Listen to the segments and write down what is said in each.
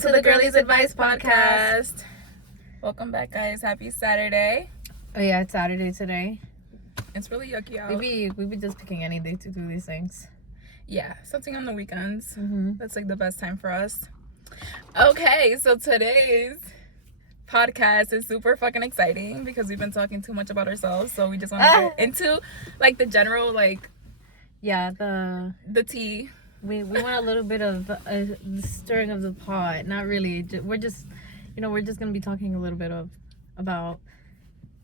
to the Girlies Advice Podcast. Welcome back, guys. Happy Saturday. Oh yeah, it's Saturday today. It's really yucky out. We be just picking any day to do these things. Yeah, something on the weekends. Mm-hmm. That's like the best time for us. Okay, so today's podcast is super fucking exciting because we've been talking too much about ourselves. So we just want to get into like the general, like, yeah, the tea. We want a little bit of the stirring of the pot. Not really. We're just gonna be talking a little bit about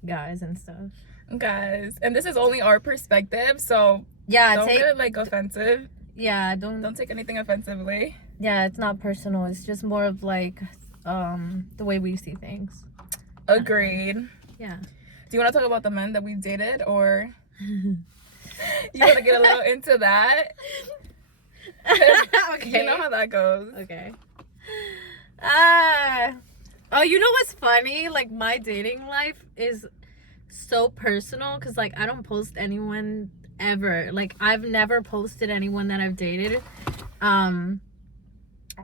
guys and stuff. Guys, and this is only our perspective, so yeah, don't get it like offensive. Yeah, don't take anything offensively. Yeah, it's not personal. It's just more of like the way we see things. Agreed. Yeah. Do you want to talk about the men that we've dated, or you want to get a little into that? Okay. You know how that goes. Okay. Oh, you know what's funny? Like, my dating life is so personal because, like, I don't post anyone ever. Like, I've never posted anyone that I've dated,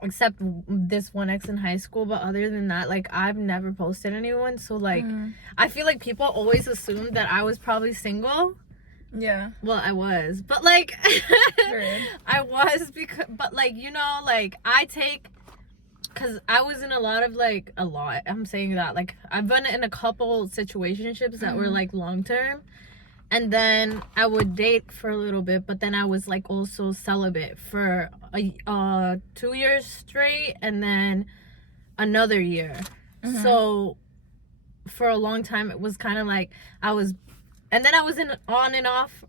except this one ex in high school. But other than that, like, I've never posted anyone. So, like, I feel like people always assumed that I was probably single. Yeah. Well, I was, but like I was but like, you know, like because I was in I'm saying that, like, I've been in a couple situationships that were like long term, and then I would date for a little bit, but then I was like also celibate for 2 years straight, and then another year. So for a long time it was kind of like and then I was in on and off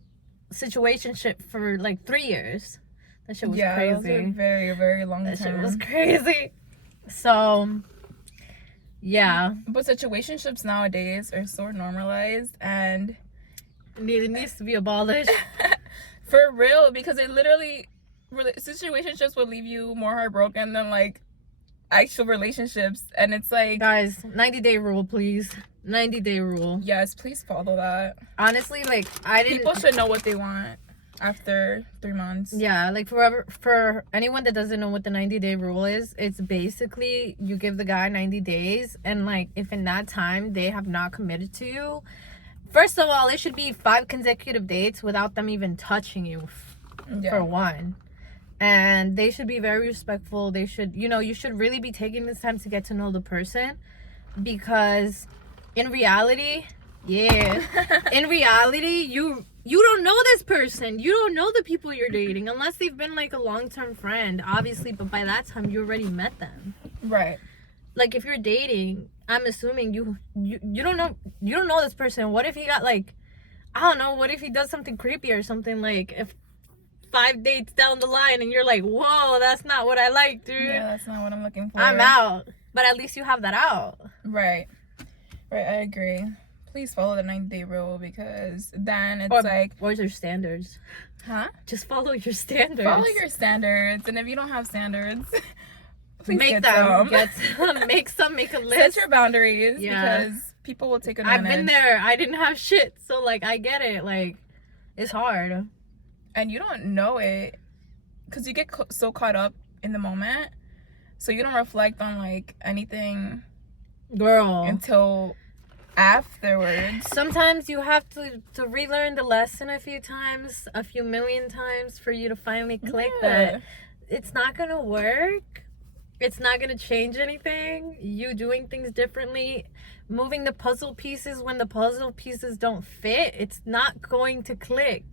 situationship for like 3 years. That shit was crazy. Yeah, that was a very, very long that time. Shit was crazy. So, yeah. But situationships nowadays are so normalized, and it needs to be abolished. For real, because it literally, situationships will leave you more heartbroken than like actual relationships. And it's like, guys, 90-day rule, please. 90-day rule. Yes, please follow that. Honestly, like, people should know what they want after 3 months. Yeah, like, for anyone that doesn't know what the 90-day rule is, it's basically you give the guy 90 days, and like, if in that time they have not committed to you, first of all, it should be 5 consecutive dates without them even touching you for one. And they should be very respectful. They should, you should really be taking this time to get to know the person, because in reality, you don't know this person. You don't know the people you're dating unless they've been like a long-term friend, obviously, but by that time you already met them. Right. Like, if you're dating, I'm assuming you don't know this person. What if he got like, I don't know, what if he does something creepy or something, like if 5 dates down the line and you're like, whoa, that's not what I like, dude. Yeah, that's not what I'm looking for. I'm out. But at least you have that out. Right, I agree. Please follow the 90-day rule, because then it's what's your standards? Huh? Just follow your standards. Follow your standards, and if you don't have standards, please make a list. Set your boundaries, because people will take advantage. I've been there. I didn't have shit, so like, I get it. Like, it's hard, and you don't know it because you get so caught up in the moment, so you don't reflect on like anything, girl, until afterwards. Sometimes you have to relearn the lesson a few million times for you to finally click that it's not gonna work. It's not gonna change anything. You doing things differently, moving the puzzle pieces when the puzzle pieces don't fit, it's not going to click.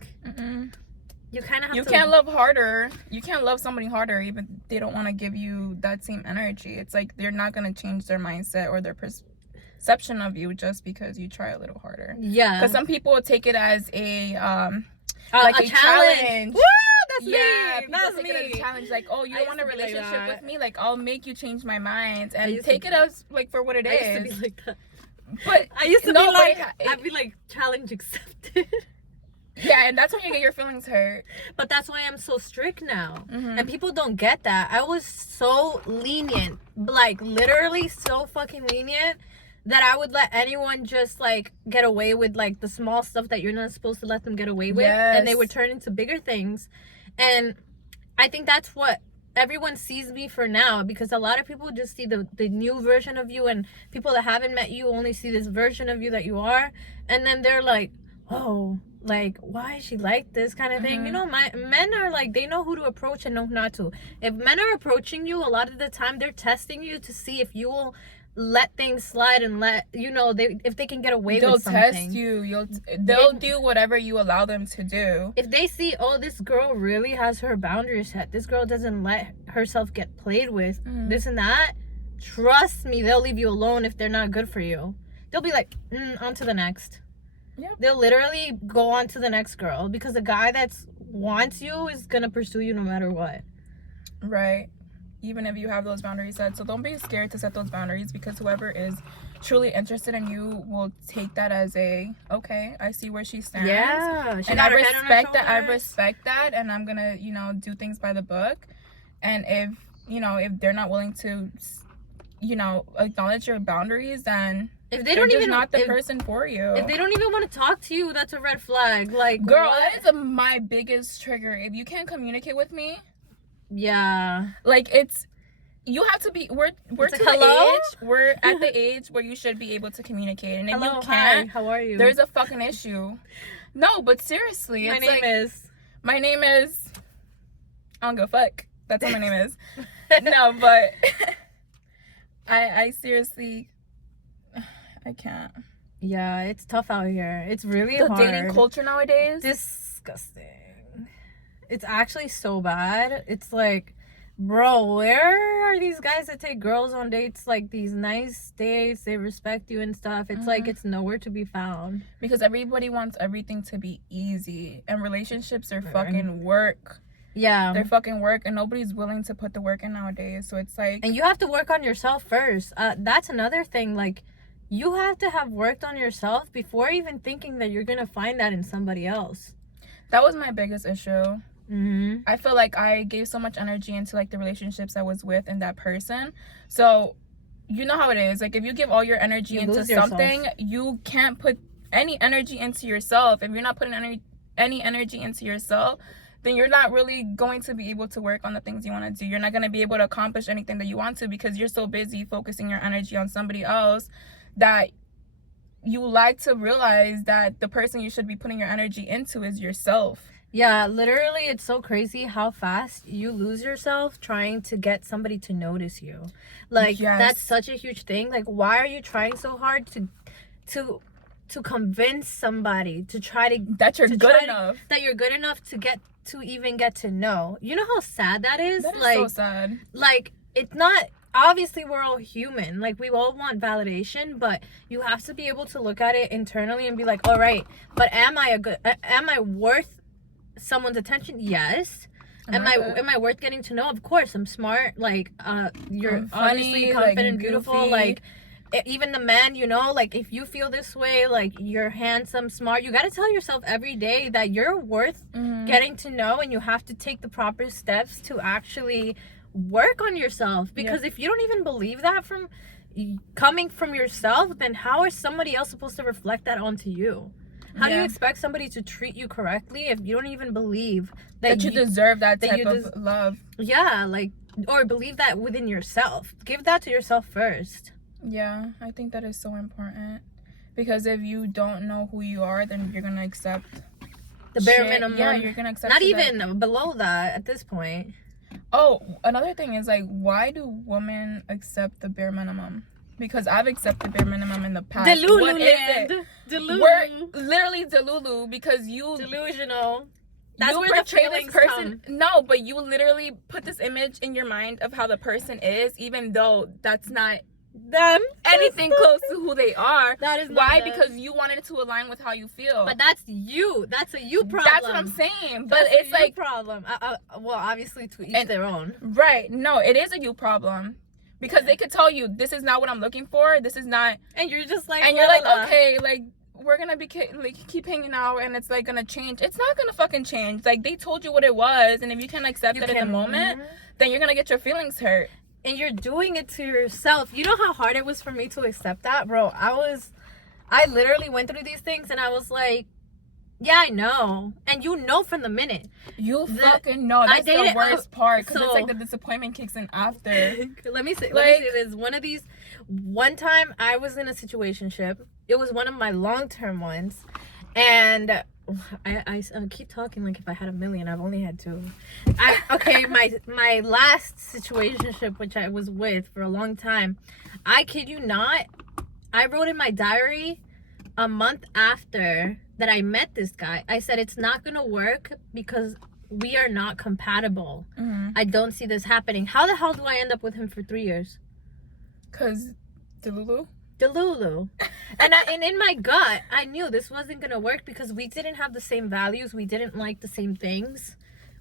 You kind of have to. You can't love harder. You can't love somebody harder even if they don't want to give you that same energy. It's like they're not gonna change their mindset or their perception of you just because you try a little harder. Yeah, because some people will take it as a challenge. Woo, that's me. That's take it as a challenge, like, oh, you don't want a relationship with me, like, I'll make you change my mind, and take it as like for what it is. I used to be like that. But I used to be like, I'd be like, challenge accepted. Yeah, and that's when you get your feelings hurt. But that's why I'm so strict now. And people don't get that. I was so lenient, like literally so fucking lenient, that I would let anyone just like get away with like the small stuff that you're not supposed to let them get away with, and they would turn into bigger things. And I think that's what everyone sees me for now, because a lot of people just see the new version of you, and people that haven't met you only see this version of you that you are, and then they're like, oh, like, why is she like this kind of thing? You know, men are like, they know who to approach and know who not to. If men are approaching you, a lot of the time they're testing you to see if you will let things slide and let, you know, if they can get away with something. They'll test you. They'll do whatever you allow them to do. If they see, oh, this girl really has her boundaries set, this girl doesn't let herself get played with, this and that, trust me, they'll leave you alone if they're not good for you. They'll be like, on to the next. Yep. They'll literally go on to the next girl, because the guy that wants you is gonna pursue you no matter what. Right. Even if you have those boundaries set. So don't be scared to set those boundaries, because whoever is truly interested in you will take that as a, okay, I see where she stands. Yeah. And I respect that. I respect that. And I'm going to, you know, do things by the book. And if, you know, if they're not willing to, you know, acknowledge your boundaries, then if they don't even not the person for you. If they don't even want to talk to you, that's a red flag. Like, girl, what? that is my biggest trigger. If you can't communicate with me, yeah, like, it's, you have to be, we're it's to like, the age, we're at the age where you should be able to communicate, and if hello, you can't, hi, how are you? There's a fucking issue. No, but seriously, my name is I don't give a fuck. That's what my name is. No, but I seriously, I can't. Yeah, it's tough out here. It's really the hard. dating culture nowadays, disgusting. It's actually so bad. It's like, bro, where are these guys that take girls on dates, like these nice dates, they respect you and stuff? It's like, it's nowhere to be found. Because everybody wants everything to be easy, and relationships are fucking work. Yeah, they're fucking work, and nobody's willing to put the work in nowadays. So it's like, and you have to work on yourself first. That's another thing. Like, you have to have worked on yourself before even thinking that you're gonna find that in somebody else. That was my biggest issue. I feel like I gave so much energy into, like, the relationships I was with and that person. So you know how it is. Like, if you give all your energy into something, you can't put any energy into yourself. If you're not putting any energy into yourself, then you're not really going to be able to work on the things you want to do. You're not going to be able to accomplish anything that you want to, because you're so busy focusing your energy on somebody else that you like to realize that the person you should be putting your energy into is yourself. Yeah, literally, it's so crazy how fast you lose yourself trying to get somebody to notice you. Like, that's such a huge thing. Like, why are you trying so hard to convince somebody to try to that you're good enough, that you're good enough to even get to know? You know how sad that is? That is like, so sad. Like, it's not, obviously we're all human, like, we all want validation, but you have to be able to look at it internally and be like, all right, but am I worth someone's attention? Yes. Am I worth getting to know? Of course. I'm smart. Like, you're obviously confident, like, beautiful. Like, even the man, you know, like, if you feel this way, like, you're handsome, smart, you got to tell yourself every day that you're worth getting to know, and you have to take the proper steps to actually work on yourself. Because if you don't even believe that from coming from yourself, then how is somebody else supposed to reflect that onto you? How do you expect somebody to treat you correctly if you don't even believe that you deserve that type of love? Yeah, like, or believe that within yourself. Give that to yourself first. Yeah, I think that is so important. Because if you don't know who you are, then you're going to accept the bare minimum. Yeah, you're going to accept not even below that at this point. Oh, another thing is, like, why do women accept the bare minimum? Because I've accepted bare minimum in the past. Delulu land. Delulu. We're literally Delulu, because you delusional. That's where the feelings come. No, but you literally put this image in your mind of how the person is, even though that's not them, anything close to who they are. That is why them. Because you wanted it to align with how you feel. But that's you. That's a you problem. That's what I'm saying. But that's it's like problem. Well, obviously to each their own. Right? No, it is a you problem. Because they could tell you, this is not what I'm looking for. This is not. And you're just like, and you're like, okay, like, we're gonna be like, keep hanging out, and it's like gonna change. It's not gonna fucking change. Like, they told you what it was, and if you can't accept it in the moment, then you're gonna get your feelings hurt. And you're doing it to yourself. You know how hard it was for me to accept that, bro? I literally went through these things, and I was like, Yeah, I know. And you know from the minute. You fucking know. That's the worst part. Because it's like the So, disappointment kicks in after. let me say this. One time I was in a situationship. It was one of my long-term ones. And I keep talking like if I had a million. I've only had two. My last situationship, which I was with for a long time, I kid you not, I wrote in my diary a month after that I met this guy. I said it's not gonna work because we are not compatible. I don't see this happening. How the hell do I end up with him for 3 years? Cause Delulu. And in my gut, I knew this wasn't gonna work because we didn't have the same values. We didn't like the same things.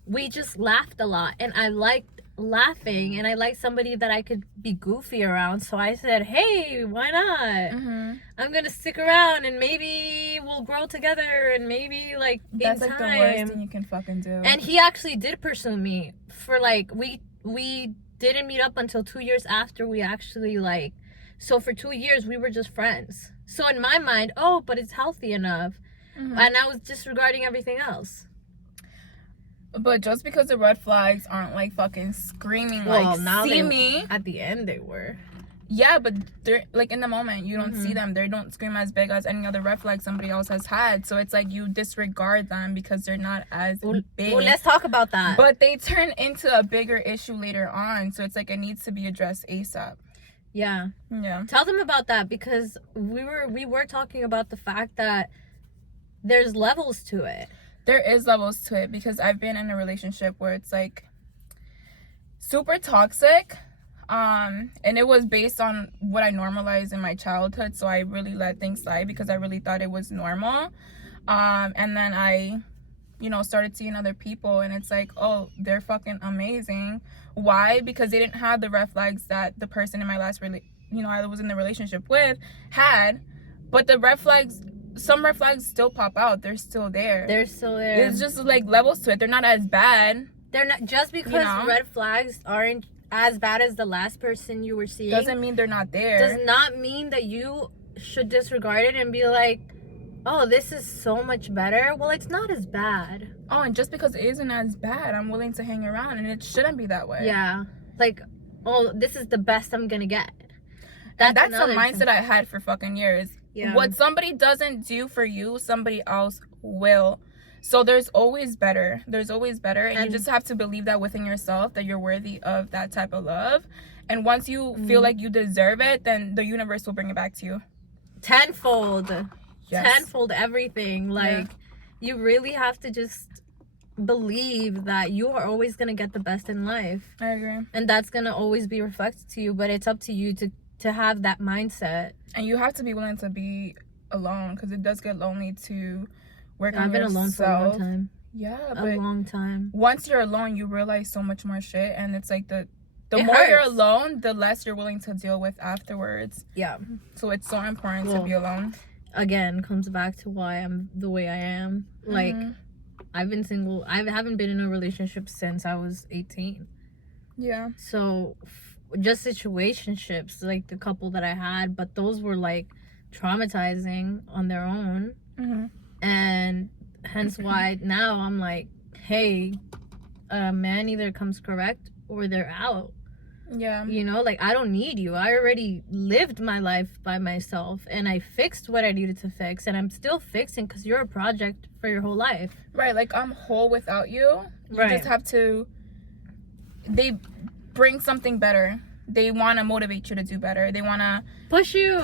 We just laughed a lot, and I liked laughing, and I liked somebody that I could be goofy around. So I said, hey, why not? I'm gonna stick around, and maybe we'll grow together, and maybe like that's in like time. the worst thing you can fucking do. And he actually did pursue me for like we didn't meet up until 2 years after we actually like. So for 2 years we were just friends. So in my mind, but it's healthy enough, and I was disregarding everything else. But just because the red flags aren't like fucking screaming see me. At the end they were. Yeah, but they're like in the moment you don't see them. They don't scream as big as any other red flag somebody else has had. So it's like you disregard them because they're not as big. Well, let's talk about that. But they turn into a bigger issue later on. So it's like it needs to be addressed ASAP. Yeah. Tell them about that, because we were talking about the fact that there's levels to it. There is levels to it, because I've been in a relationship where it's like super toxic, and it was based on what I normalized in my childhood. So I really let things slide because I really thought it was normal, and then I started seeing other people, and it's like, oh, they're fucking amazing. Why? Because they didn't have the red flags that the person in my last I was in the relationship with had. But the red flags, some red flags still pop out. They're still there. It's just like levels to it. They're not as bad. They're not, just because red flags aren't as bad as the last person you were seeing doesn't mean they're not there. Does not mean that you should disregard it and be like, oh, this is so much better. Well, it's not as bad. Oh, and just because it isn't as bad, I'm willing to hang around, and it shouldn't be that way. Yeah. Like, oh, this is the best I'm gonna get. That's the mindset I had for fucking years. Yeah. What somebody doesn't do for you, somebody else will. So there's always better. And you just have to believe that within yourself, that you're worthy of that type of love. And once you feel like you deserve it, then the universe will bring it back to you. Tenfold. Yes. Tenfold everything. Like, you really have to just believe that you are always going to get the best in life. I agree. And that's going to always be reflected to you. But it's up to you to have that mindset. And you have to be willing to be alone, because it does get lonely to work on yourself. I've been alone for a long time. Yeah, a long time. Once you're alone, you realize so much more shit, and it's like the more hurts. you're alone, the less you're willing to deal with afterwards. Yeah. So it's so important to be alone. Again, comes back to why I'm the way I am. Like, I've been single. I haven't been in a relationship since I was 18. Yeah. So just situationships, like the couple that I had, but those were like traumatizing on their own. And hence why now I'm like, hey, a man either comes correct or they're out. Yeah. Like, I don't need you. I already lived my life by myself, and I fixed what I needed to fix, and I'm still fixing, because you're a project for your whole life. Right. Like, I'm whole without you. You just have to. They bring something better. They want to motivate you to do better. They want to push you.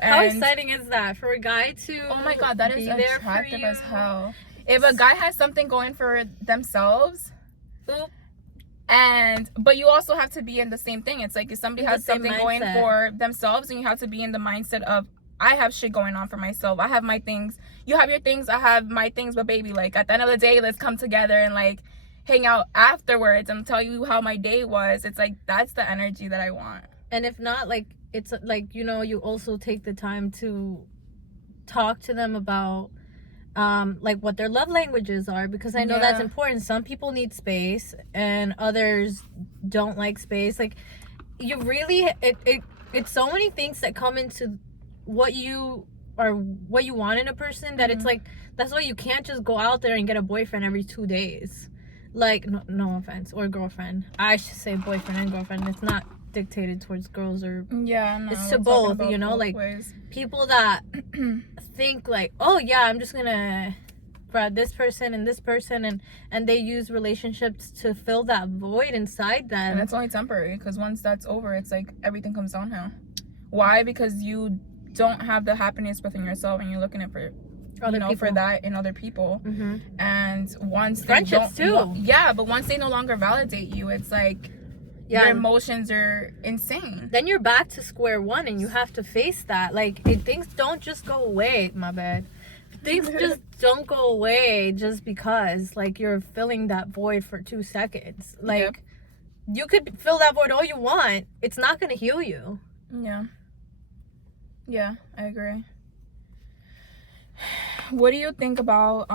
And how exciting is that for a guy to? Oh my God, that is attractive as hell. If a guy has something going for themselves. But you also have to be in the same thing. It's like if somebody has something going for themselves, and you have to be in the mindset of, I have shit going on for myself. I have my things. You have your things. I have my things. But baby, like, at the end of the day, let's come together and like hang out afterwards and tell you how my day was. It's like, that's the energy that I want. And if not, like, it's like, you also take the time to talk to them about like what their love languages are, because I know that's important. Some people need space and others don't like space. Like, you really it's so many things that come into what you or what you want in a person, that it's like, that's why you can't just go out there and get a boyfriend every 2 days. Like, no offense, or girlfriend. I should say boyfriend and girlfriend. It's not dictated towards girls, or yeah, no, it's to both, you know, like ways. People that think like, oh yeah, I'm just gonna grab this person and this person, and they use relationships to fill that void inside them. And it's only temporary, because once that's over, it's like everything comes downhill. Why? Because you don't have the happiness within yourself, and you're looking at for Other people. for that in other people. And once friendships they don't, too. yeah, but once they no longer validate you, it's like your emotions are insane. Then you're back to square one, and you have to face that. Like, things don't just go away. My bad. Things just don't go away just because, like, you're filling that void for 2 seconds. Like, you could fill that void all you want. It's not gonna heal you. Yeah, I agree. What do you think about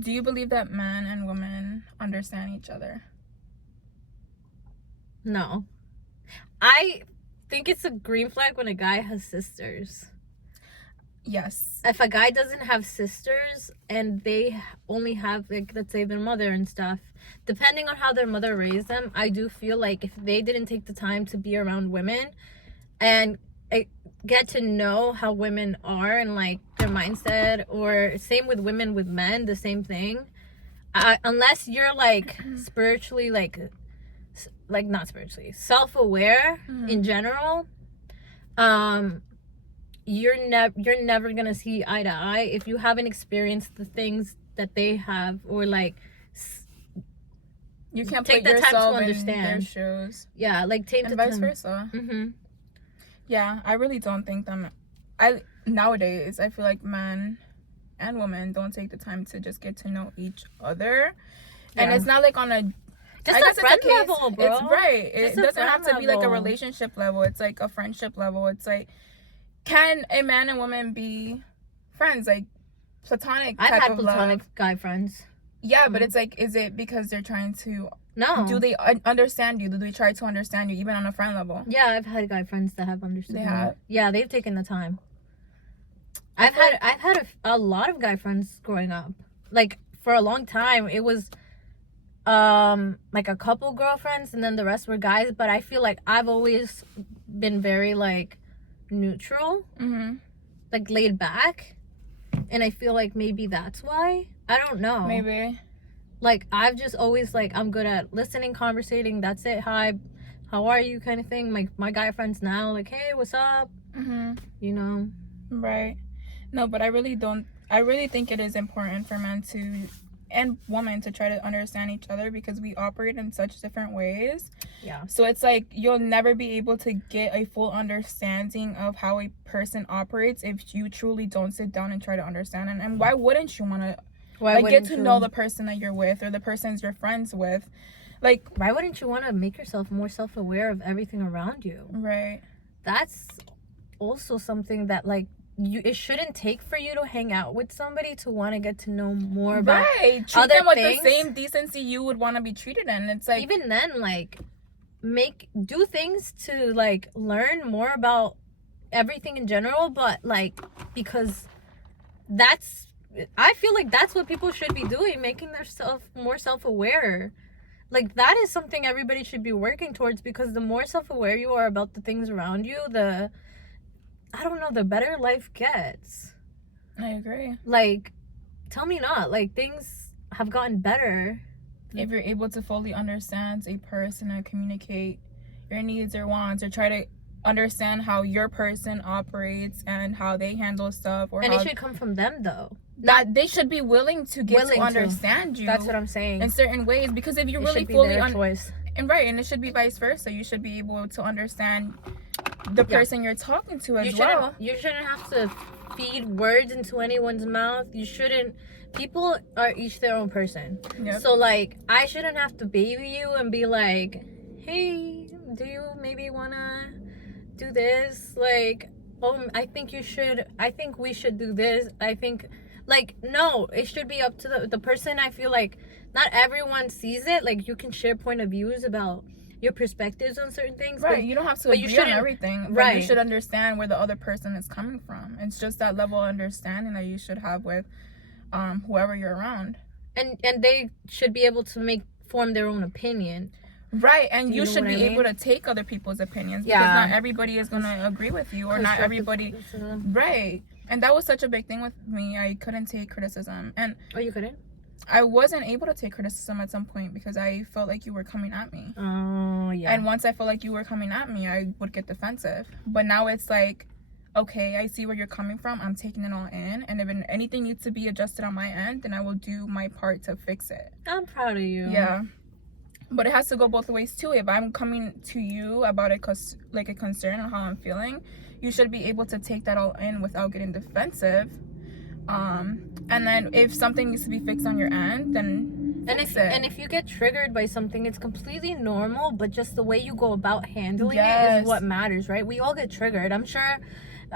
do you believe that men and women understand each other? No. I think it's a green flag when a guy has sisters. Yes. If a guy doesn't have sisters and they only have, like, let's say their mother and stuff, depending on how their mother raised them, I do feel like if they didn't take the time to be around women and get to know how women are and, like, their mindset, or same with women with men, the same thing, unless you're, like, spiritually, like not spiritually, self-aware in general, you're never gonna see eye to eye if you haven't experienced the things that they have, or like you can't take put the time to yourself understand in their shoes. Yeah, like take and the vice time. versa. Yeah, I really don't think them. Nowadays I feel like men and women don't take the time to just get to know each other, and it's not like on a just a friend level, bro. It's right. It doesn't have to be like a level. relationship level. It's like a friendship level. It's like, can a man and woman be friends, like platonic type I've had of platonic love? guy friends. Yeah, but it's like, is it because they're trying to? No. Do they understand you? Do they try to understand you, even on a friend level? Yeah, I've had guy friends that have understood. They me. have? Yeah, they've taken the time. I've had a lot of guy friends growing up. Like, for a long time, it was like a couple girlfriends, and then the rest were guys. But I feel like I've always been very, like, neutral, like laid back, and I feel like maybe that's why. I don't know. Maybe. Like, I've just always, like, I'm good at listening, conversating. That's it. Hi, how are you, kind of thing. Like, my guy friends now, like, hey, what's up? You know. Right. No, but I really think it is important for men and women to try to understand each other, because we operate in such different ways. Yeah. So it's like, you'll never be able to get a full understanding of how a person operates if you truly don't sit down and try to understand it. And why wouldn't you want to get to know the person that you're with, or the persons you're friends with? Like, why wouldn't you want to make yourself more self-aware of everything around you? Right. That's also something that, like, it shouldn't take for you to hang out with somebody to want to get to know more about treat other them with things. the same decency you would want to be treated in. It's like, even then, like, do things to, like, learn more about everything in general, but, like, because I feel like that's what people should be doing, making themselves more self-aware. Like, that is something everybody should be working towards, because the more self-aware you are about the things around you, the better life gets. I agree. Like, tell me not. Like, things have gotten better. If you're able to fully understand a person and communicate your needs or wants, or try to understand how your person operates and how they handle stuff, and it should come from them, though. That they should be willing to understand you. That's what I'm saying. In certain ways, because if you it really should be fully their choice. And right, and it should be vice versa. You should be able to understand the person you're talking to as well. You shouldn't have to feed words into anyone's mouth. You shouldn't. People are each their own person. Yep. So, like, I shouldn't have to baby you and be like, hey, do you maybe wanna do this? Like, oh, I think we should do this. I think, like, no, it should be up to the person. I feel like not everyone sees it. Like, you can share point of views about, your perspectives on certain things. Right, but you don't have to but you agree on shouldn't- everything. But right. you should understand where the other person is coming from. It's just that level of understanding that you should have with whoever you're around. And they should be able to form their own opinion. Right, and you know should what be I mean? able to take other people's opinions because Yeah. not everybody is going to agree with you, or not everybody. Right, and that was such a big thing with me. I couldn't take criticism, and Oh, you couldn't? I wasn't able to take criticism at some point because I felt like you were coming at me. Oh, yeah. And once I felt like you were coming at me, I would get defensive. But now it's like, okay, I see where you're coming from. I'm taking it all in. And if anything needs to be adjusted on my end, then I will do my part to fix it. I'm proud of you. Yeah. But it has to go both ways too. If I'm coming to you about it, like a concern on how I'm feeling, you should be able to take that all in without getting defensive. And then if something needs to be fixed on your end, then if you get triggered by something, it's completely normal, but just the way you go about handling it Yes. is what matters, right? We all get triggered. I'm sure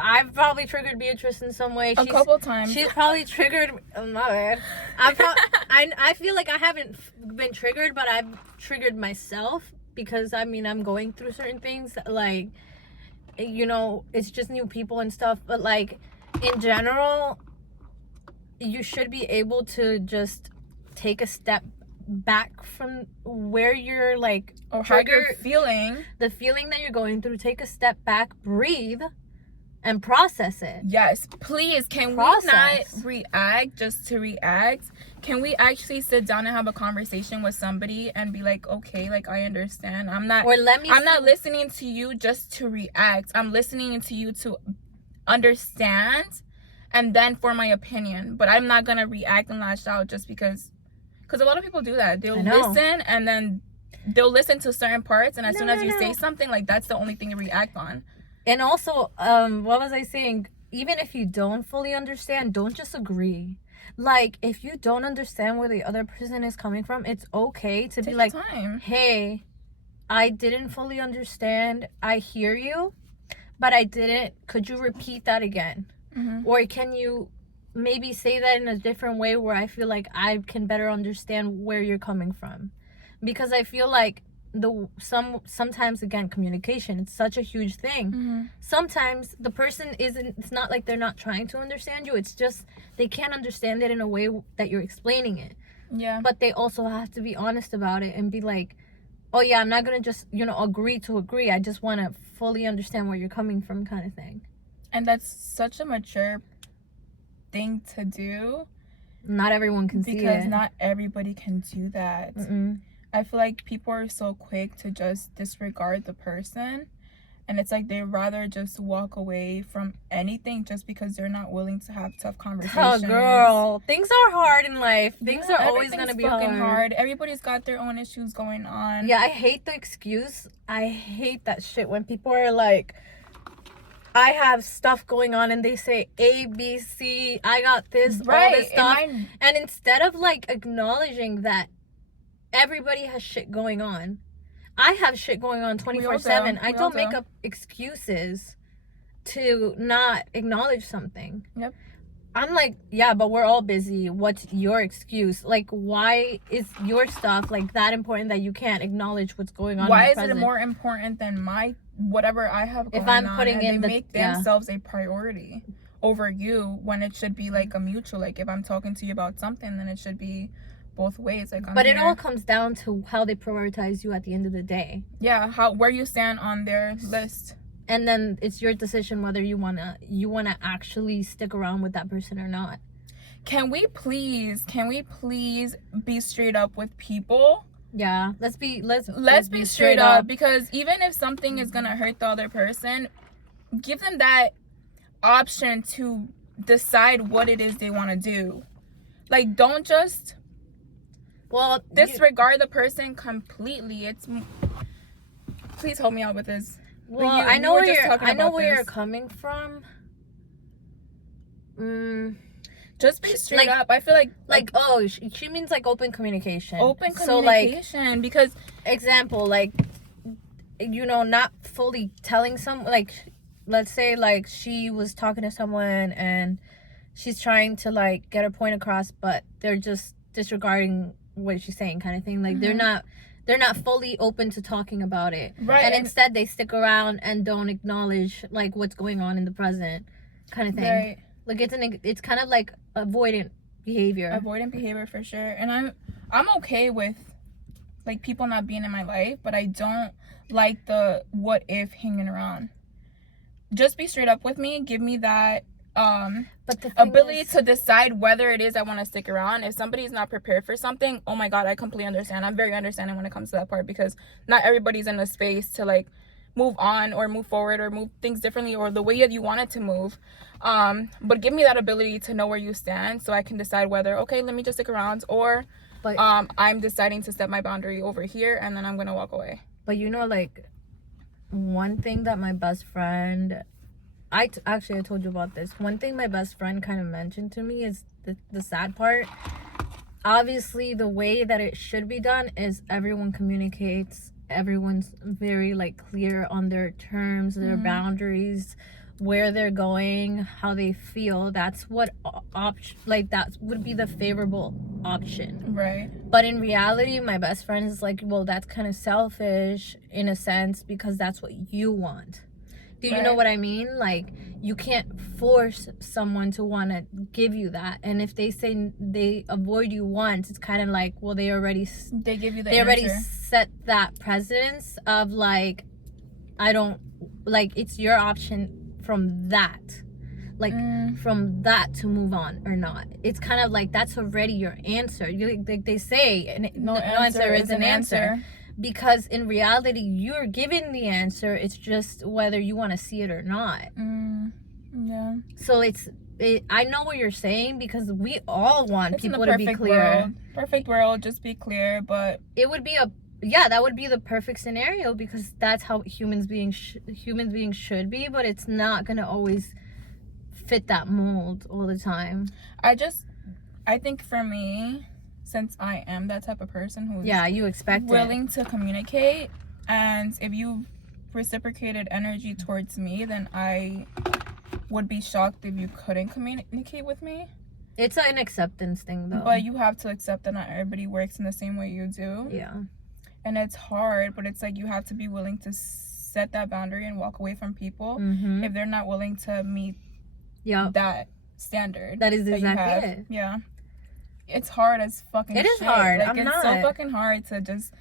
I've probably triggered Beatrice in some way. A couple times. She's probably triggered. Oh, my bad. I feel like I haven't been triggered, but I've triggered myself because I'm going through certain things. Like, it's just new people and stuff. But like in general, you should be able to just take a step back from where you're like or how you're feeling. The feeling that you're going through. Take a step back, breathe, and process it. Yes, please. Can we not react just to react? Can we actually sit down and have a conversation with somebody and be like, okay, like I understand. I'm not listening to you just to react. I'm listening to you to understand and then for my opinion. But I'm not gonna react and lash out just because a lot of people do that. They'll listen and then they'll listen to certain parts, and as soon as you say something, like that's the only thing you react on. And also, what was I saying? Even if you don't fully understand, don't just agree. Like, if you don't understand where the other person is coming from, it's okay to be like, hey, I didn't fully understand. I hear you, but I didn't. Could you repeat that again? Mm-hmm. Or can you maybe say that in a different way where I feel like I can better understand where you're coming from? Because I feel like sometimes again, communication, it's such a huge thing. Mm-hmm. Sometimes the person it's not like they're not trying to understand you, it's just they can't understand it in a way that you're explaining it. Yeah. But they also have to be honest about it and be like, oh yeah, I'm not gonna just agree to agree, I just want to fully understand where you're coming from, kind of thing. And that's such a mature thing to do. Not everyone can see it, because not everybody can do that. Mm-mm. I feel like people are so quick to just disregard the person, and it's like they'd rather just walk away from anything just because they're not willing to have tough conversations. Oh, girl, things are hard in life. Things are always gonna be hard. Everybody's got their own issues going on. Yeah, I hate the excuse. I hate that shit when people are like, I have stuff going on, and they say A, B, C, I got this, all this stuff. And instead of like acknowledging that everybody has shit going on, I have shit going on 24/7. I don't make up excuses to not acknowledge something. Yep. I'm like, yeah, but we're all busy. What's your excuse? Like, why is your stuff like that important that you can't acknowledge what's going on? Why is it more important than my whatever I have going on? If I'm putting in they make themselves a priority over you when it should be like a mutual. Like if I'm talking to you about something, then it should be both ways. Like, but it all comes down to how they prioritize you at the end of the day. Yeah, where you stand on their list. And then it's your decision whether you wanna actually stick around with that person or not. Can we please be straight up with people? Yeah, let's be straight up, because even if something is gonna hurt the other person, give them that option to decide what it is they want to do. Like, don't just disregard the person completely. Please help me out with this. Well, I know where you're coming from. Just be straight up. I feel like oh, she means like open communication. Open communication, so, like, because example, like, not fully telling like, let's say like she was talking to someone and she's trying to like get her point across, but they're just disregarding what she's saying, kind of thing. Like, mm-hmm. they're not fully open to talking about it. Right. And instead they stick around and don't acknowledge like what's going on in the present kind of thing. Right. Like it's kind of like avoidant behavior. Avoidant behavior for sure. And I'm okay with like people not being in my life, but I don't like the what if hanging around. Just be straight up with me. Give me that but the ability to decide whether it is I want to stick around. If somebody's not prepared for something, oh my god, I completely understand. I'm very understanding when it comes to that part, because not everybody's in a space to like move on or move forward or move things differently or the way that you want it to move. But give me that ability to know where you stand, so I can decide whether, okay, let me just stick around, or I'm deciding to set my boundary over here and then I'm gonna walk away. But you know, like, one thing that my best friend, I told you about this. One thing my best friend kind of mentioned to me is the sad part. Obviously, the way that it should be done is everyone communicates. Everyone's very like clear on their terms, their boundaries, where they're going, how they feel. That's what that would be the favorable option. Right. But in reality, my best friend is like, well, that's kind of selfish in a sense, because that's what you want. Do you know what I mean? Like, you can't force someone to want to give you that. And if they say they avoid you once, it's kind of like, well, they give you the they already answer. set that precedence of like, I don't, like, it's your option from that. Like, from that to move on or not. It's kind of like, that's already your answer. Like they say, no answer is an answer. Because in reality, you're given the answer. It's just whether you want to see it or not. Yeah. So I know what you're saying, because we all want people to be clear. Perfect world, just be clear. But it would be that would be the perfect scenario, because that's how human beings should be. But it's not gonna always fit that mold all the time. I think for me, since I am that type of person who's you expect willing to communicate, and if you reciprocated energy towards me, then I would be shocked if you couldn't communicate with me. It's an acceptance thing, though. But you have to accept that not everybody works in the same way you do. Yeah. And it's hard, but it's like you have to be willing to set that boundary and walk away from people if they're not willing to meet that standard. That is exactly it. Yeah. It's hard as fucking shit. It is hard. Like, it's so fucking hard to just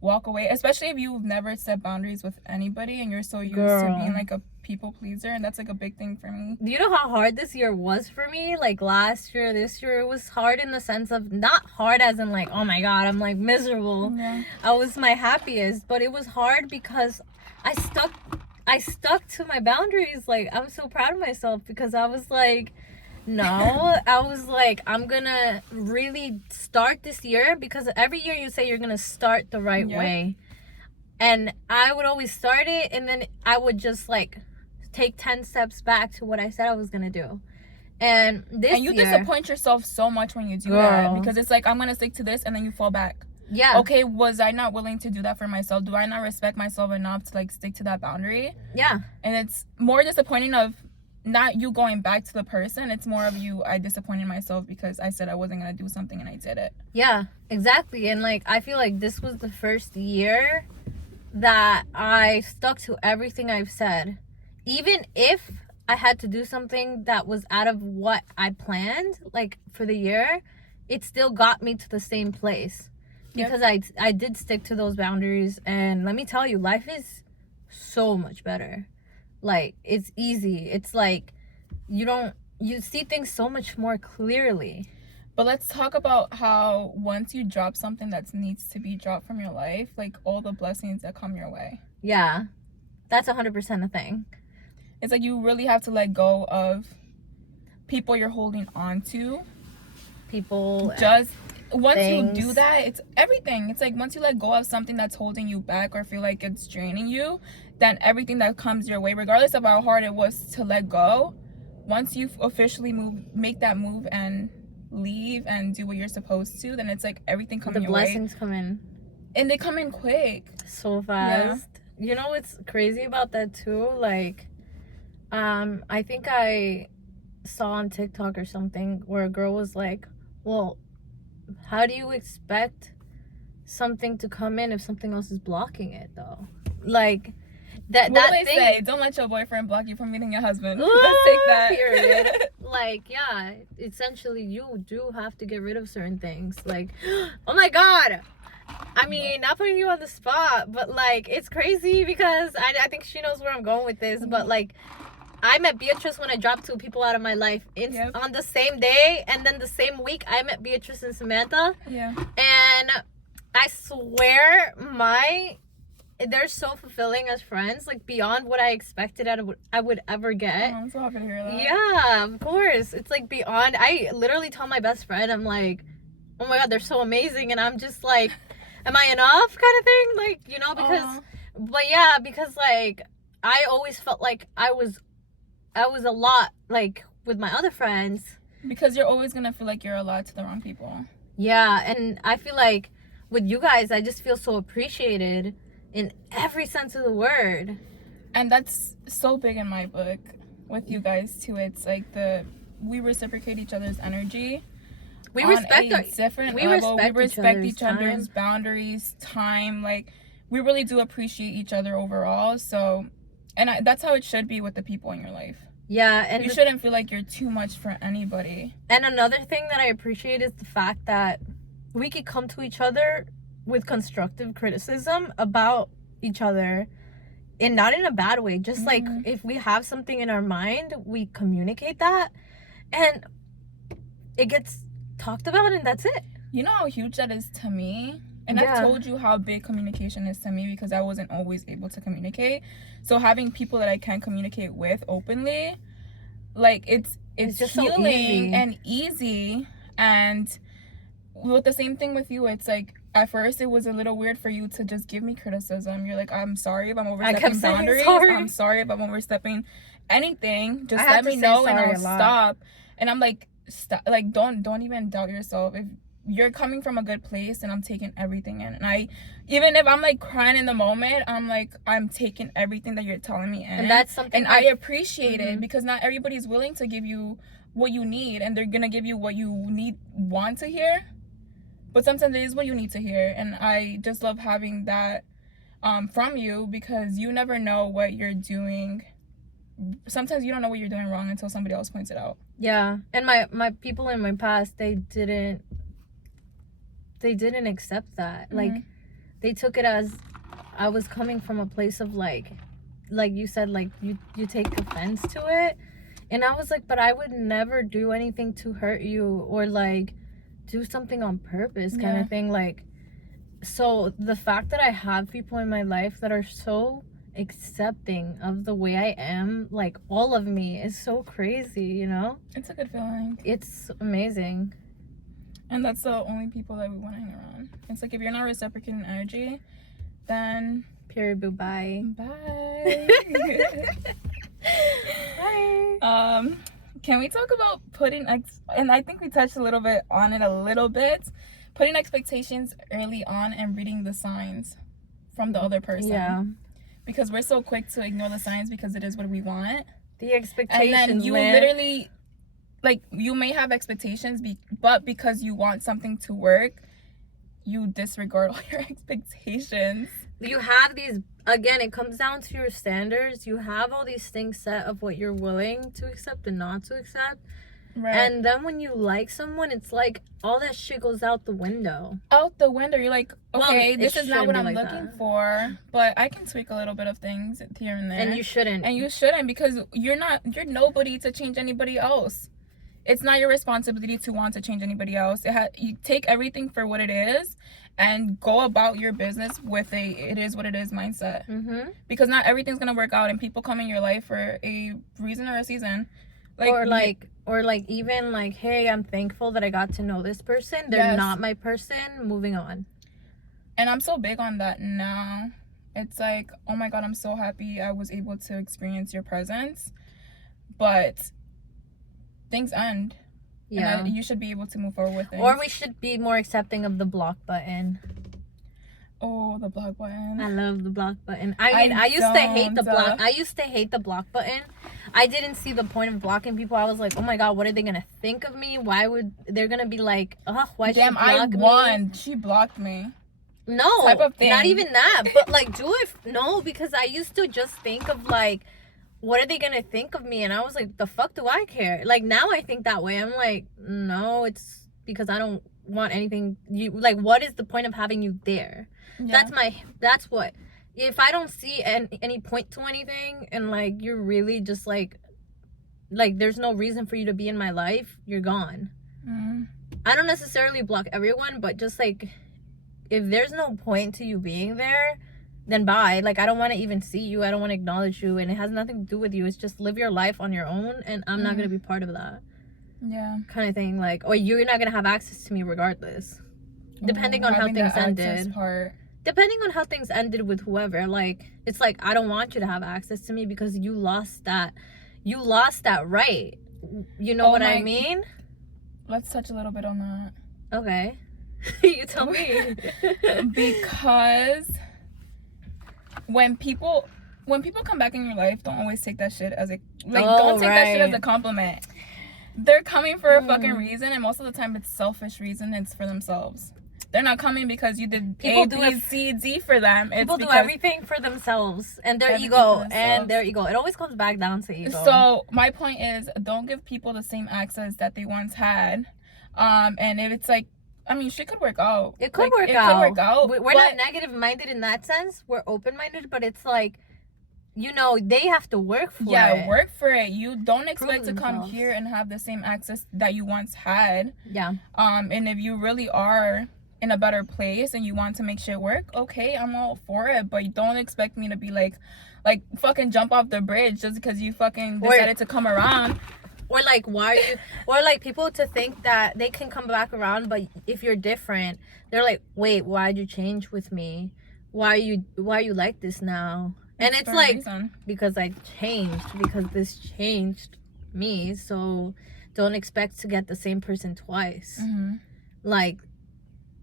walk away, especially if you've never set boundaries with anybody and you're so used to being like a people pleaser, and that's like a big thing for me. Do you know how hard this year was for me? Like last year, this year, it was hard in the sense of, not hard as in like, oh my god, I'm like miserable. Yeah. I was my happiest, but it was hard because I stuck to my boundaries. Like, I'm so proud of myself, because I was like, no, I was like, I'm gonna really start this year, because every year you say you're gonna start the right way, and I would always start it, and then I would just like take 10 steps back to what I said I was gonna do. And you disappoint yourself so much when you do that, because it's like, I'm gonna stick to this, and then you fall back. Yeah. Okay, was I not willing to do that for myself? Do I not respect myself enough to like stick to that boundary? Yeah. And it's more disappointing of not you going back to the person. It's more of I disappointed myself because I said I wasn't gonna do something and I did it. Yeah, exactly. And like, I feel like this was the first year that I stuck to everything I've said. Even if I had to do something that was out of what I planned, like for the year, it still got me to the same place. Because I did stick to those boundaries. And let me tell you, life is so much better. Like, it's easy. It's like, you see things so much more clearly. But let's talk about how once you drop something that needs to be dropped from your life, like all the blessings that come your way. Yeah, that's 100% a thing. It's like you really have to let go of people you're holding on to. People. Just once things. You do that, it's everything. It's like once you let go of something that's holding you back or feel like it's draining you, then everything that comes your way, regardless of how hard it was to let go, once you officially make that move and leave and do what you're supposed to, then it's like everything coming your way. The blessings come in. And they come in quick. So fast. Yeah. You know what's crazy about that too? Like, I think I saw on TikTok or something where a girl was like, well, how do you expect something to come in if something else is blocking it, though. Like, what do they say? Don't let your boyfriend block you from meeting your husband. Ooh, Let's take that. Period. Like, yeah, essentially, you do have to get rid of certain things. Like, oh my God. I mean, not putting you on the spot, but like, it's crazy because I think she knows where I'm going with this. But like, I met Beatrice when I dropped 2 people out of my life on the same day, and then the same week I met Beatrice and Samantha. Yeah. And I swear, they're so fulfilling as friends, like beyond what I expected I would ever get. Oh, I'm so happy to hear that. Yeah, of course. It's like beyond. I literally tell my best friend, I'm like, oh my God, they're so amazing, and I'm just like, am I enough, kind of thing, like, you know, because, but yeah, because like I always felt like I was a lot like with my other friends. Because you're always gonna feel like you're a lot to the wrong people. Yeah, and I feel like with you guys, I just feel so appreciated in every sense of the word. And that's so big in my book with you guys too. It's like we reciprocate each other's energy. We respect each other's boundaries, time. Like, we really do appreciate each other overall. So, and that's how it should be with the people in your life. Yeah, and you shouldn't feel like you're too much for anybody. And another thing that I appreciate is the fact that we could come to each other with constructive criticism about each other, and not in a bad way. Just like, if we have something in our mind, we communicate that, and it gets talked about, and that's it. You know how huge that is to me? And I've told you how big communication is to me, because I wasn't always able to communicate. So having people that I can communicate with openly, like, it's just healing so and easy. And with the same thing with you, it's like, at first it was a little weird for you to just give me criticism. You're like, I'm sorry if I'm overstepping boundaries. I'm sorry if I'm overstepping anything. Just let me know and I'll stop. And I'm like, stop. Like, don't even doubt yourself. If you're coming from a good place, and I'm taking everything in. And even if I'm like crying in the moment, I'm like, I'm taking everything that you're telling me in. And that's something. And I appreciate it, because not everybody's willing to give you what you need, and they're gonna give you what you want to hear. But sometimes it is what you need to hear. And I just love having that from you, because you never know what you're doing. Sometimes you don't know what you're doing wrong until somebody else points it out. Yeah. And my people in my past, they didn't accept that. Like, they took it as I was coming from a place of like you said, like, you take offense to it. And I was like, but I would never do anything to hurt you, or like do something on purpose, kind of thing. Like, so the fact that I have people in my life that are so accepting of the way I am, like, all of me, is so crazy, you know? It's a good feeling. It's amazing. And that's the only people that we want to hang around. It's like, if you're not reciprocating energy, then period, boo, bye. Bye. Bye. Can we talk about and I think we touched a little bit on it putting expectations early on and reading the signs from the other person. Yeah. Because we're so quick to ignore the signs because it is what we want. The expectations, and then you literally, like, you may have expectations, but because you want something to work, you disregard all your expectations. You have these, again, it comes down to your standards. You have all these things set of what you're willing to accept and not to accept. Right. And then when you like someone, it's like all that shit goes out the window. Out the window. You're like, okay, this is not what I'm looking for, but I can tweak a little bit of things here and there. And you shouldn't. And you shouldn't, because you're nobody to change anybody else. It's not your responsibility to want to change anybody else. You take everything for what it is and go about your business with it is what it is mindset. Mm-hmm. Because not everything's gonna work out, and people come in your life for a reason or a season. Or even like, hey, I'm thankful that I got to know this person. They're not my person. Moving on. And I'm so big on that now. It's like, oh my God, I'm so happy I was able to experience your presence. But things end. Yeah. And you should be able to move forward with it. Or we should be more accepting of the block button. Oh, the block button. I love the block button. I used to hate the block. I used to hate the block button. I didn't see the point of blocking people. I was like, oh my God, what are they gonna think of me? Why would they're gonna be like, oh, why she block me? I won. She blocked me. No, type of thing. not even that. But like, do it. No, because I used to just think of like, what are they gonna think of me? And I was like, the fuck do I care? Like now I think that way. I'm like, no, it's because I don't want anything. You like, what is the point of having you there? Yeah. That's what. If I don't see any point to anything, and like you're really just like there's no reason for you to be in my life, you're gone. I don't necessarily block everyone, but just like, if there's no point to you being there, then bye. Like, I don't want to even see you. I don't want to acknowledge you. And it has nothing to do with you. It's just live your life on your own. And I'm not going to be part of that. Yeah. Kind of thing. Like, or you're not going to have access to me regardless. Depending on how things ended. Depending on how things ended with whoever. Like, it's like, I don't want you to have access to me because you lost that. You lost that right. You know what I mean? Let's touch a little bit on that. Okay. You tell me. Because when people come back in your life, don't always take that shit as a don't take that shit as a compliment. They're coming for a fucking reason, and most of the time it's selfish reason. It's for themselves. They're not coming because you did A, B, C, D for them. People do everything for themselves and their ego. It always comes back down to ego. So my point is, don't give people the same access that they once had. And if it's like, I mean, shit could work out. It could work out. We're not negative minded in that sense. We're open minded, but it's like, you know, they have to work for it. Yeah, work for it. You don't expect to come here and have the same access that you once had. Yeah. And if you really are in a better place and you want to make shit work, okay, I'm all for it. But you don't expect me to be like fucking jump off the bridge just because you fucking decided to come around. Or like, why are you, or like people to think that they can come back around, but if you're different, they're like, wait, why'd you change with me? Why are you like this now? And it's like, because I changed, because this changed me. So don't expect to get the same person twice. Like,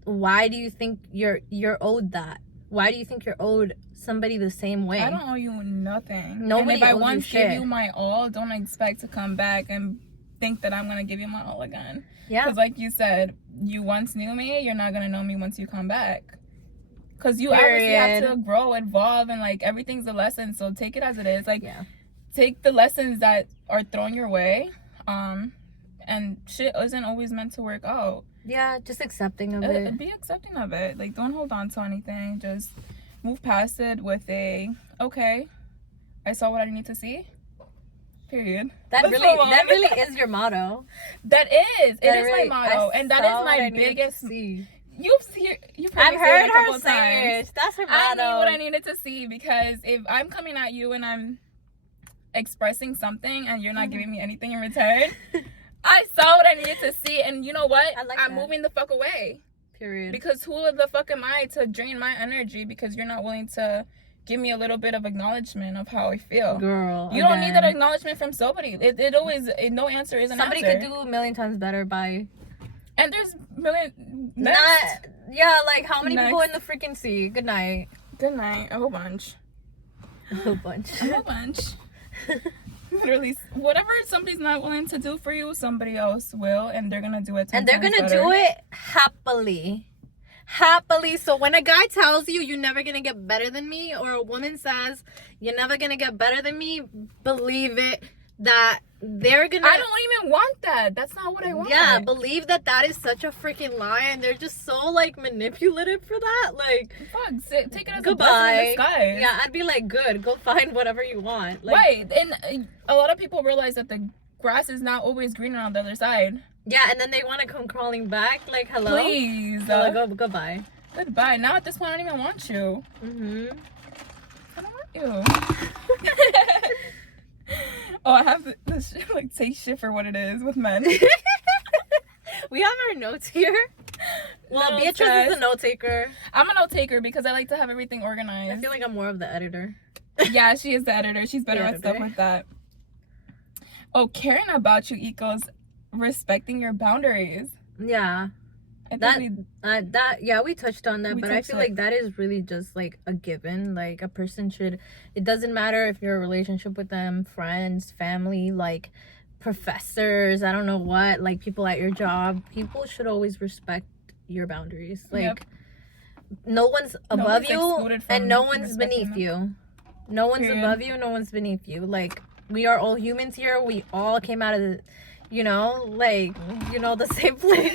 why do you think you're owed that? Why do you think you're owed somebody the same way? I don't owe you nothing. Nobody. And if I once give you my all, don't expect to come back and think that I'm gonna give you my all again. Yeah. Because like you said, you once knew me, you're not gonna know me once you come back. Because you obviously have to grow, evolve, and like everything's a lesson. So take it as it is. Like, take the lessons that are thrown your way. And shit isn't always meant to work out. Yeah, just accepting of it. Be accepting of it. Like, don't hold on to anything. Just move past it with a, okay, I saw what I need to see. Period. That really is your motto. That is. It is my motto. And that is my biggest. I've heard her say it. That's her motto. I knew what I needed to see, because if I'm coming at you and I'm expressing something and you're not giving me anything in return, I saw what I needed to see, and you know what? I'm moving the fuck away. Period. Because who the fuck am I to drain my energy because you're not willing to give me a little bit of acknowledgement of how I feel? Girl, you don't need that acknowledgement from somebody. It always, no answer is an somebody answer. Somebody could do a million times better by. And there's million. Like how many people in the freaking sea? Good night. Good night. A whole bunch. A whole bunch. A whole bunch. Literally, whatever somebody's not willing to do for you, somebody else will, and they're gonna do it. And they're gonna do it happily. So when a guy tells you you're never gonna get better than me, or a woman says you're never gonna get better than me, believe it. That they're gonna. I don't even want that. That's not what I want. Yeah, believe that is such a freaking lie, and they're just so like manipulative for that. Like, fuck, take it as a blessing in disguise. Yeah, I'd be like, good, go find whatever you want. Like, right, and a lot of people realize that the grass is not always greener on the other side. Yeah, and then they want to come crawling back. Like, hello, please, goodbye. Goodbye. Now at this point, I don't even want you. I don't want you. Oh, I have this like take shit for what it is with men. We have our notes here. Well, Beatrice is a note taker. I'm a note taker because I like to have everything organized. I feel like I'm more of the editor. Yeah, she is the editor. She's better at stuff like that. Oh, caring about you equals respecting your boundaries. Yeah. We touched on that, but I feel like that is really just like a given. Like, a person should, it doesn't matter if you're in a relationship with them, friends, family, like professors, I don't know what, like people at your job, people should always respect your boundaries. Like, no one's above one's you excluded from and no one's respecting beneath them. you. No one's Period. above you, no one's beneath you. Like, we are all humans here. We all came out of the, the same place.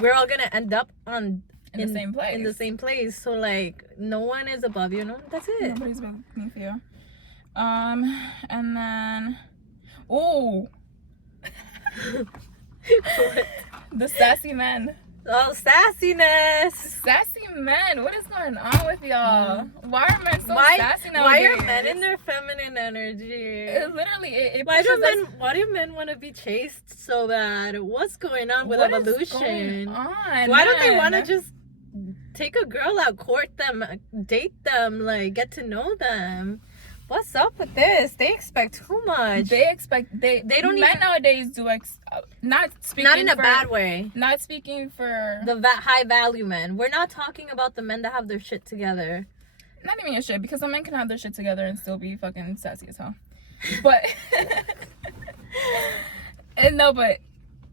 We're all gonna end up in the same place. In the same place. So, like, no one is above you. No, that's it. Nobody's beneath you. And then, oh, the sassy men. Oh, sassiness. Sassy men. What is going on with y'all? Why are men so sassy nowadays? Why are men in their feminine energy? It why do men want to be chased so bad? What's going on with evolution? Is going on, why don't they want to just take a girl out, court them, date them, like get to know them? What's up with this? They expect too much. They don't. Men nowadays do not speaking. Not in a bad way. Not speaking for the high value men. We're not talking about the men that have their shit together. Not even your shit, because some men can have their shit together and still be fucking sassy as hell. But no, but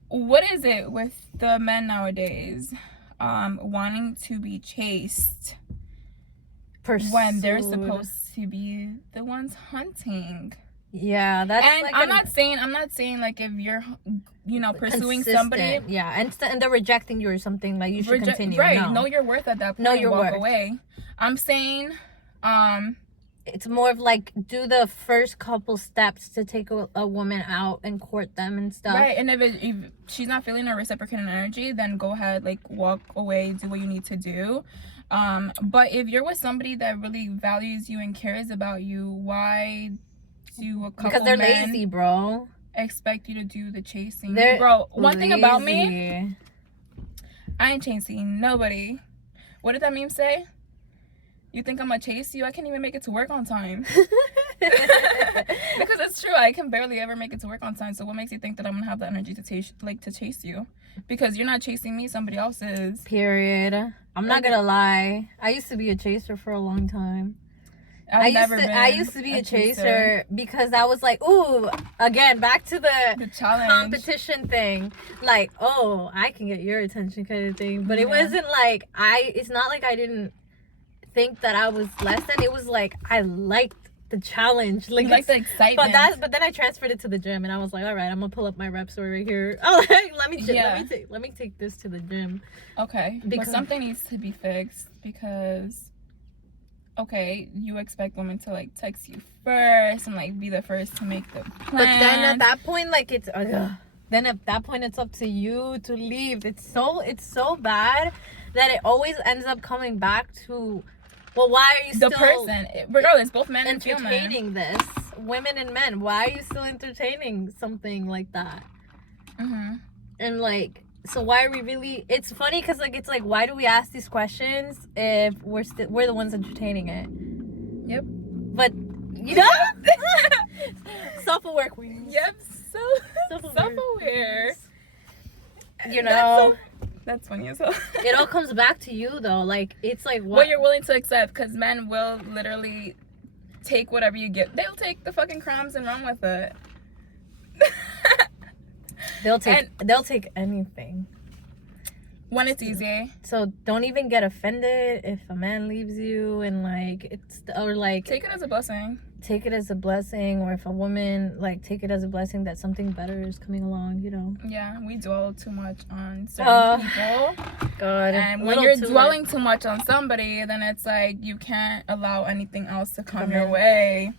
what is it with the men nowadays, wanting to be chased when they're supposed to be the ones hunting? Yeah, that's. And like I'm not saying like if you're, pursuing somebody. Yeah, and they're rejecting you or something, like you should continue. Right, no. Know your worth at that point. Know your walk worth. Away. I'm saying, it's more of like do the first couple steps to take a woman out and court them and stuff. Right, and if she's not feeling a reciprocating energy, then go ahead, like walk away, do what you need to do. But if you're with somebody that really values you and cares about you, why do a couple because they're men lazy, bro, expect you to do the chasing? They're bro, one thing about lazy. me, I ain't chasing nobody. What did that meme say? You think I'm gonna chase you? I can't even make it to work on time. Because it's true, I can barely ever make it to work on time. So what makes you think that I'm gonna have the energy to chase you? Because you're not chasing me, somebody else is. Period. I'm not gonna lie. I used to be a chaser for a long time. I used to be a chaser because I was like, ooh, again, back to the challenge competition thing. Like, oh, I can get your attention kind of thing. But it wasn't like it's not like I didn't think that I was less than. It was like I liked the challenge, like the excitement. But then I transferred it to the gym, and I was like, all right, I'm gonna pull up my reps right here. Oh, let me take this to the gym. Okay, because something needs to be fixed. Because okay, you expect women to like text you first and like be the first to make the plan. But then at that point, like it's then at that point it's up to you to leave. It's so bad that it always ends up coming back to, well, why are you still the person? Regardless, both men and female entertaining this? Women and men, why are you still entertaining something like that? Mm-hmm. And like, so why are we really? It's funny because like it's like, why do we ask these questions if we're the ones entertaining it? Yep. But self-aware queen. Yep. So self-aware. That's funny as hell. It all comes back to you though. Like it's like what you're willing to accept, because men will literally take whatever you get. They'll take the fucking crumbs and run with it. They'll take anything when it's easy. So don't even get offended if a man leaves you, and like take it as a blessing. Take it as a blessing, or if a woman take it as a blessing that something better is coming along. Yeah, we dwell too much on certain people. God, and when you're dwelling too much on somebody, then it's like you can't allow anything else to come your way.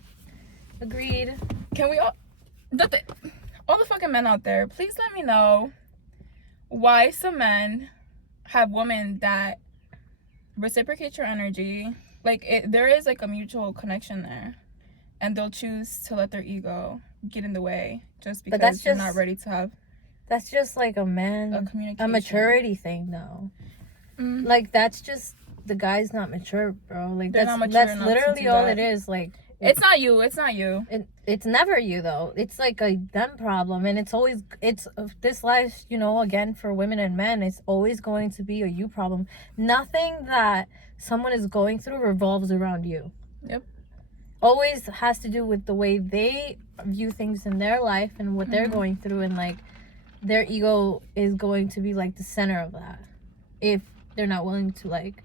Agreed. Can we all the fucking men out there, please let me know why some men have women that reciprocate your energy. There is like a mutual connection there, and they'll choose to let their ego get in the way just because they're not ready to have. That's just like a maturity thing, though. Mm. Like that's just the guy's not mature, bro. Like that's literally all it is. Like it's not you. It's never you though. It's like a them problem, and it's this life. Again, for women and men, it's always going to be a you problem. Nothing that someone is going through revolves around you. Yep. Always has to do with the way they view things in their life and what they're going through, and like their ego is going to be like the center of that. If they're not willing to like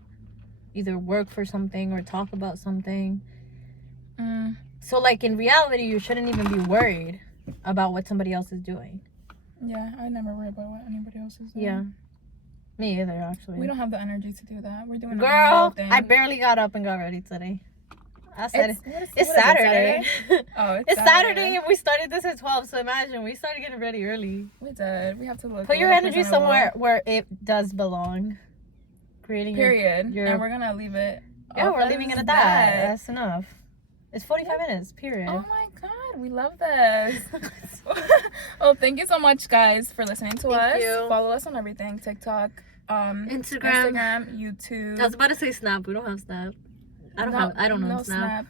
either work for something or talk about something. So like in reality, you shouldn't even be worried about what somebody else is doing. Yeah, I never worry about what anybody else is doing. Yeah, me either actually. We don't have the energy to do that. We're doing girl. I barely got up and got ready today. I said it's Saturday. Oh, it's Saturday and we started this at 12. So imagine we started getting ready early. We did. We have to look. Put your energy somewhere where it does belong. Creating period. And we're gonna leave it. Yeah, we're leaving it at that. That's enough. It's 45 minutes. Period. Oh my god, we love this. Well, thank you so much, guys, for listening to us. Thank you. Follow us on everything: TikTok, Instagram, YouTube. I was about to say Snap. We don't have Snap. I don't know Snap.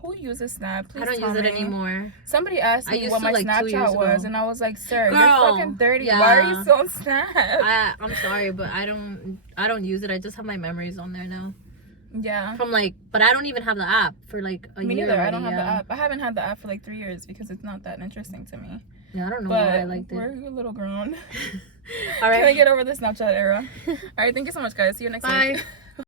Who uses Snap? Please I don't use it anymore. Somebody asked me what my Snapchat was, and I was like, "Sir, girl, you're fucking 30. Yeah. Why are you still on Snap?" I'm sorry, but I don't use it. I just have my memories on there now. Yeah. From like, but I don't even have the app for like a year. Me neither. Already, I don't have the app. I haven't had the app for like 3 years because it's not that interesting to me. Yeah, I don't know why I liked it. We're a little grown. All right. Can I get over the Snapchat era? All right. Thank you so much, guys. See you next week. Bye.